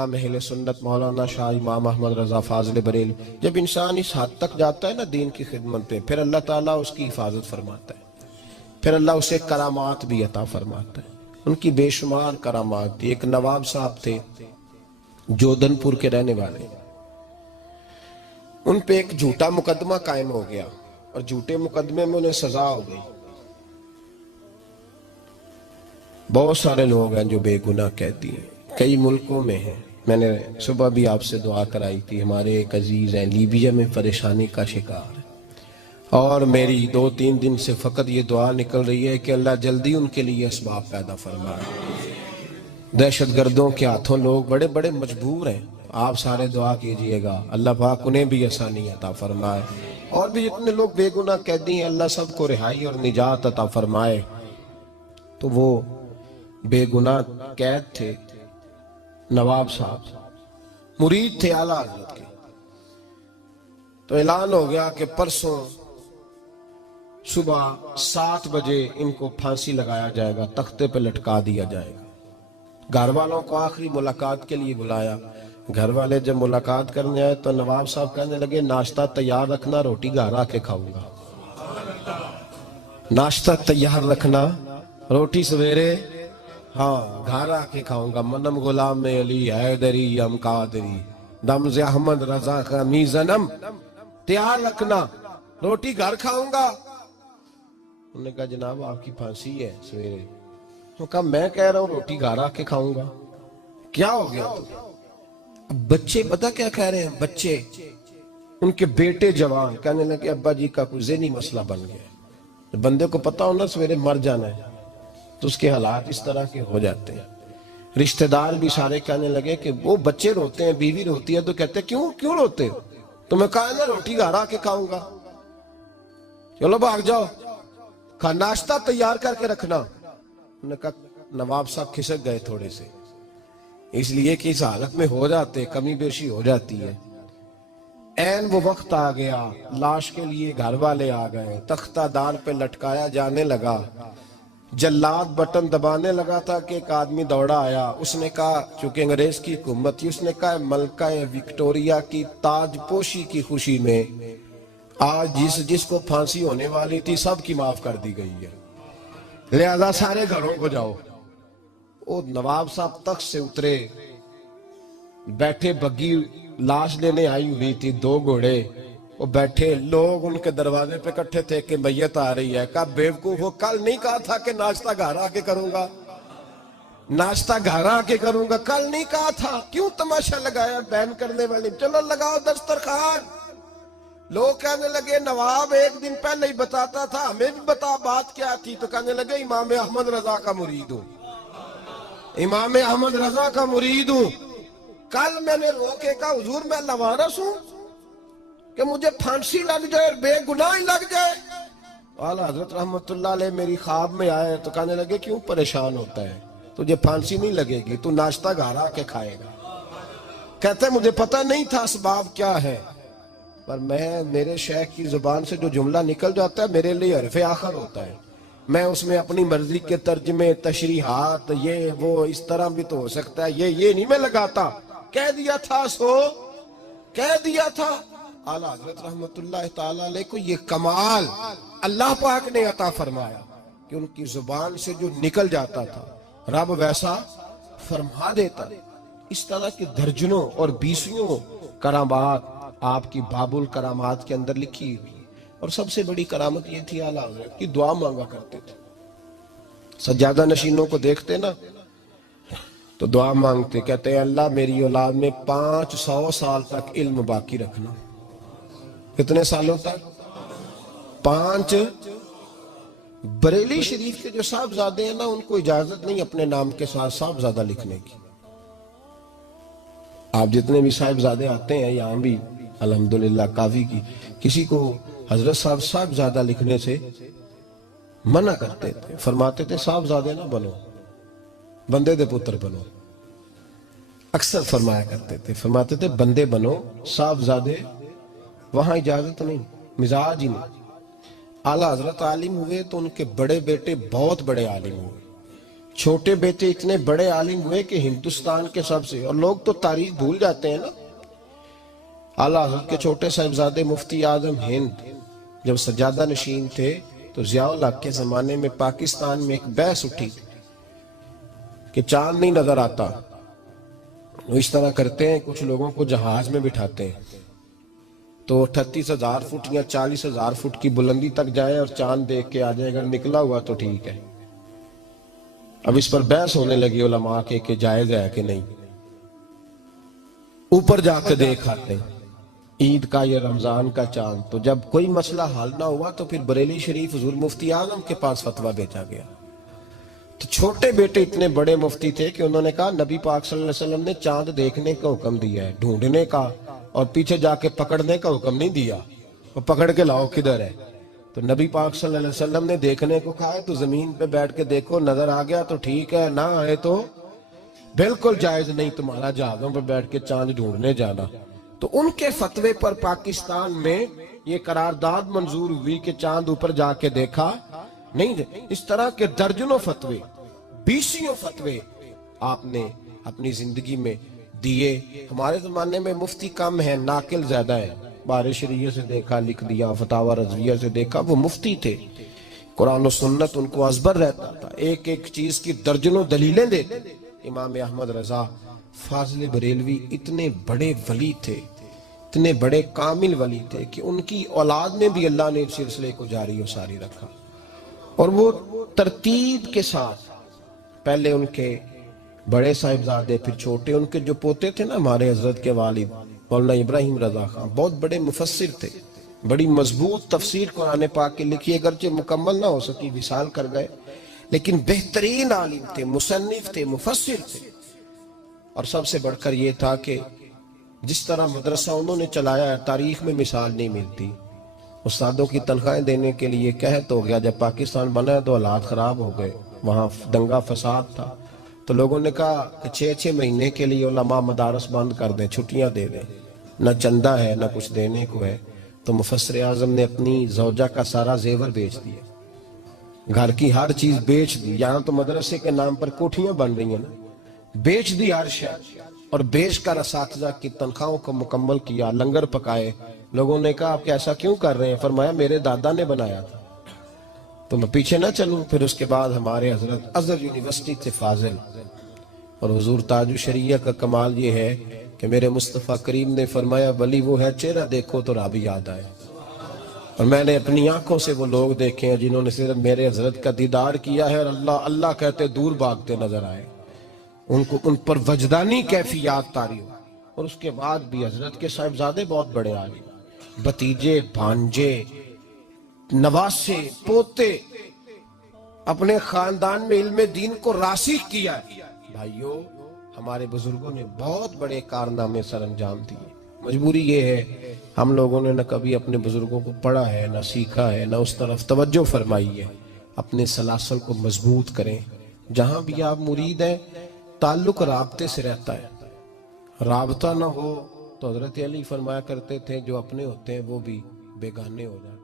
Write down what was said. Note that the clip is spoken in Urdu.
اہل سنت مولانا شاہ امام احمد رضا فاضل بریلوی، جب انسان اس حد تک جاتا ہے نا دین کی خدمت پہ، پھر اللہ تعالیٰ اس کی حفاظت فرماتا ہے، پھر اللہ اسے کرامات بھی عطا فرماتا ہے۔ ان کی بے شمار کرامات تھی۔ ایک نواب صاحب تھے جودن پور کے رہنے والے، ان پہ ایک جھوٹا مقدمہ قائم ہو گیا اور جھوٹے مقدمے میں انہیں سزا ہو گئی۔ بہت سارے لوگ ہیں جو بے گناہ کہتی ہیں، کئی ملکوں میں ہیں۔ میں نے صبح بھی آپ سے دعا کرائی تھی، ہمارے ایک عزیز ہیں لیبیا میں پریشانی کا شکار ہے، اور میری 2-3 دن سے فقط یہ دعا نکل رہی ہے کہ اللہ جلدی ان کے لیے اسباب پیدا فرمائے۔ دہشت گردوں کے ہاتھوں لوگ بڑے بڑے مجبور ہیں، آپ سارے دعا کیجئے گا اللہ پاک انہیں بھی آسانی عطا فرمائے، اور بھی جتنے لوگ بے گناہ قیدی ہیں اللہ سب کو رہائی اور نجات عطا فرمائے۔ تو وہ بے گناہ قید تھے، نواب صاحب مرید تھے اعلیٰ حضرت کے۔ تو اعلان ہو گیا کہ پرسوں صبح 7 بجے ان کو پھانسی لگایا جائے گا، تختے پہ لٹکا دیا جائے گا۔ گھر والوں کو آخری ملاقات کے لیے بلایا۔ گھر والے جب ملاقات کرنے آئے تو نواب صاحب کہنے لگے ناشتہ تیار رکھنا، روٹی گھر آ کے کھاؤں گا۔ ناشتہ تیار رکھنا، روٹی سویرے ہاں گھر آ کے کھاؤں گا۔ منم غلام علی حیدری ام قادری دم سے احمد رضا کا میزنم، تیار رکھنا، روٹی گھر کھاؤں گا۔ انہوں نے کہا جناب آپ کی پھانسی ہے سویرے۔ انہوں نے کہا میں کہہ رہا ہوں روٹی گھر آ کے کھاؤں گا۔ کیا ہو گیا؟ اب بچے پتہ کیا کہہ رہے ہیں؟ بچے ان کے بیٹے جوان کہنے لگے ابا جی کا کوئی ذہنی مسئلہ بن گیا۔ بندے کو پتہ ہونا سویرے مر جانا ہے تو اس کے حالات اس طرح کے ہو جاتے ہیں۔ رشتہ دار بھی سارے کہنے لگے کہ وہ بچے روتے ہیں، بیوی روتی ہے تو کہتے ہیں کیوں روتے ہو؟ تو میں کہا نا روٹی گھر آ کے کھاؤں گا، چلو بھاگ جاؤ، ناشتہ تیار کر کے رکھنا۔ انہوں نے کہا نواب صاحب کھسک گئے تھوڑے سے، اس لیے کہ اس حالت میں ہو جاتے، کمی بیشی ہو جاتی ہے۔ این وہ وقت آ گیا، لاش کے لیے گھر والے آ گئے، تختہ دار پہ لٹکایا جانے لگا۔ جلاد بٹن دبانے لگا تھا کہ ایک آدمی دوڑا آیا، اس نے کہا چونکہ انگریز کی حکومت تھی، اس نے کہا ملکہ وکٹوریا کی تاج پوشی کی خوشی میں آج جس کو پھانسی ہونے والی تھی سب کی معاف کر دی گئی ہے، لہذا سارے گھروں کو جاؤ۔ وہ نواب صاحب تخت سے اترے، بیٹھے، بگی لاش لینے آئی ہوئی تھی، 2 گھوڑے، وہ بیٹھے، لوگ ان کے دروازے پہ اکٹھے تھے کہ میت آ رہی ہے۔ کہا بیوقوف وہ کل نہیں کہا تھا کہ ناشتہ گھر آ کے کروں گا، ناشتہ گھر آ کے کروں گا، کل نہیں کہا تھا، کیوں تماشا لگایا بین کرنے والی؟ چلو لگاؤ دسترخوان۔ لوگ کہنے لگے نواب ایک دن پہلے ہی بتاتا تھا، ہمیں بھی بتا بات کیا تھی؟ تو کہنے لگے امام احمد رضا کا مرید ہوں، امام احمد رضا کا مرید ہوں۔ کل میں نے رو کے کہا حضور میں لوارث ہوں کہ مجھے پھانسی لگ جائے، بے گناہ ہی لگ جائے۔ اعلیٰ حضرت رحمت اللہ علیہ میری خواب میں آئے تو کہنے لگے کیوں پریشان ہوتا ہے، تجھے پھانسی نہیں لگے گی، تو ناشتہ گھر آ کے کھائے گا۔ کہتے مجھے پتہ نہیں تھا اسباب کیا ہے، پر میرے شیخ کی زبان سے جو جملہ نکل جاتا ہے میرے لیے حرف آخر ہوتا ہے، میں اس میں اپنی مرضی کے ترجمے، تشریحات، یہ وہ اس طرح بھی تو ہو سکتا ہے، یہ نہیں میں لگاتا، کہہ دیا تھا سو کہہ دیا تھا۔ اعلیٰ حضرت رحمت اللہ تعالیٰ علیہ کو یہ کمال اللہ پاک نے عطا فرمایا کہ ان کی زبان سے جو نکل جاتا تھا رب ویسا فرما دیتا۔ اس طرح کے درجنوں اور 20 کرامات آپ کی باب الکرامات کے اندر لکھی ہوئی، اور سب سے بڑی کرامت یہ تھی اعلیٰ حضرت کی دعا مانگا کرتے تھے۔ سجادہ نشینوں کو دیکھتے نا تو دعا مانگتے، کہتے ہیں اللہ میری اولاد میں 500 سال تک علم باقی رکھنا۔ کتنے سالوں تک؟ 5۔ بریلی شریف کے جو صاحبزادے ہیں نا ان کو اجازت نہیں اپنے نام کے ساتھ صاحبزادہ لکھنے کی۔ آپ جتنے بھی صاحبزادے آتے ہیں یہاں بھی الحمدللہ کافی کی، کسی کو حضرت صاحب صاحبزادہ لکھنے سے منع کرتے تھے، فرماتے تھے صاحبزادے نہ بنو، بندے دے پتر بنو۔ اکثر فرمایا کرتے تھے، فرماتے تھے بندے بنو، صاحبزادے وہاں اجازت نہیں، مزاج ہی نہیں۔ اعلیٰ حضرت عالم ہوئے تو ان کے بڑے بیٹے بہت بڑے عالم ہوئے، چھوٹے بیٹے اتنے بڑے عالم ہوئے کہ ہندوستان کے سب سے، اور لوگ تو تاریخ بھول جاتے ہیں نا، اعلیٰ حضرت کے چھوٹے صاحبزادے مفتی اعظم ہند جب سجادہ نشین تھے تو ضیاء الحق کے زمانے میں پاکستان میں ایک بحث اٹھی کہ چاند نہیں نظر آتا، وہ اس طرح کرتے ہیں کچھ لوگوں کو جہاز میں بٹھاتے ہیں تو 38,000 فٹ یا 40,000 فٹ کی بلندی تک جائے اور چاند دیکھ کے آ جائے، اگر نکلا ہوا تو ٹھیک ہے۔ اب اس پر بحث ہونے لگی علماء کے کہ جائز ہے کہ نہیں، اوپر جا کے دیکھ آتے ہیں عید کا یا رمضان کا چاند۔ تو جب کوئی مسئلہ حل نہ ہوا تو پھر بریلی شریف حضور مفتی اعظم کے پاس فتویٰ بھیجا گیا۔ تو چھوٹے بیٹے اتنے بڑے مفتی تھے کہ انہوں نے کہا نبی پاک صلی اللہ علیہ وسلم نے چاند دیکھنے کا حکم دیا ہے، ڈھونڈنے کا اور پیچھے جا کے پکڑنے کا حکم نہیں دیا، وہ پکڑ کے لاؤ کدھر ہے۔ تو نبی پاک صلی اللہ علیہ وسلم نے دیکھنے کو کہا ہے تو زمین پہ بیٹھ کے دیکھو، نظر آ گیا تو ٹھیک ہے، نہ آئے تو بالکل جائز نہیں تمہارا جہازوں پہ بیٹھ کے چاند ڈھونڈنے جانا۔ تو ان کے فتوے پر پاکستان میں یہ قرارداد منظور ہوئی کہ چاند اوپر جا کے دیکھا نہیں۔ اس طرح کے درجنوں فتوے، بیسیوں فتوے آپ نے اپنی زندگی میں دیے۔ ہمارے زمانے میں مفتی کم ہیں، ناقل زیادہ ہے۔ بارِ شریعہ سے دیکھا لکھ دیا، فتاوی رضویہ سے دیکھا، وہ مفتی تھے، قرآن و سنت ان کو ازبر رہتا تھا، ایک ایک چیز کی درجنوں دلیلیں دیتے۔ امام احمد رضا فاضل بریلوی اتنے بڑے ولی تھے، اتنے بڑے کامل ولی تھے کہ ان کی اولاد میں بھی اللہ نے اس سلسلے کو جاری و ساری رکھا، اور وہ ترتیب کے ساتھ پہلے ان کے بڑے صاحبزادے، پھر چھوٹے، ان کے جو پوتے تھے نا ہمارے حضرت کے والد مولانا ابراہیم رضا خان، بہت بڑے مفسر تھے، بڑی مضبوط تفسیر قرآن پاک کی لکھی، اگرچہ مکمل نہ ہو سکی، وصال کر گئے، لیکن بہترین عالم تھے، مصنف تھے، مفسر تھے۔ اور سب سے بڑھ کر یہ تھا کہ جس طرح مدرسہ انہوں نے چلایا ہے تاریخ میں مثال نہیں ملتی۔ استادوں کی تنخواہیں دینے کے لیے قحط ہو گیا، جب پاکستان بنا ہے تو حالات خراب ہو گئے، وہاں دنگا فساد تھا، تو لوگوں نے کہا کہ 6 مہینے کے لیے علماء مدارس بند کر دیں، چھٹیاں دے دیں، نہ چندہ ہے نہ کچھ دینے کو ہے۔ تو مفسر اعظم نے اپنی زوجہ کا سارا زیور بیچ دیا، گھر کی ہر چیز بیچ دی، یہاں تو مدرسے کے نام پر کوٹھیاں بن رہی ہیں نا، بیچ دی ہر شے، اور بیچ کر اساتذہ کی تنخواہوں کو مکمل کیا، لنگر پکائے۔ لوگوں نے کہا آپ ایسا کیوں کر رہے ہیں؟ فرمایا میرے دادا نے بنایا تھا تو میں پیچھے نہ چلوں۔ پھر اس کے بعد ہمارے حضرت ازہر یونیورسٹی سے فاضل، اور حضور تاج الشریعہ کا کمال یہ ہے کہ میرے مصطفیٰ کریم نے فرمایا ولی وہ ہے چہرہ دیکھو تو رب یاد آئے، اور میں نے اپنی آنکھوں سے وہ لوگ دیکھے ہیں جنہوں نے صرف میرے حضرت کا دیدار کیا ہے اور اللہ اللہ کہتے دور بھاگتے نظر آئے، ان پر وجدانی کیفیات طاری ہو۔ اور اس کے بعد بھی حضرت کے صاحبزادے بہت بڑے عالم، بھتیجے، بھانجے، نواسے، پوتے، اپنے خاندان میں علم دین کو راسخ کیا ہے۔ بھائیو، ہمارے بزرگوں نے بہت بڑے کارنامے سر انجام دیے۔ مجبوری یہ ہے ہم لوگوں نے نہ کبھی اپنے بزرگوں کو پڑھا ہے، نہ سیکھا ہے، نہ اس طرف توجہ فرمائی ہے۔ اپنے سلاسل کو مضبوط کریں، جہاں بھی آپ مرید ہیں تعلق رابطے سے رہتا ہے، رابطہ نہ ہو تو حضرت علی فرمایا کرتے تھے جو اپنے ہوتے ہیں وہ بھی بیگانے ہو جاتے ہیں۔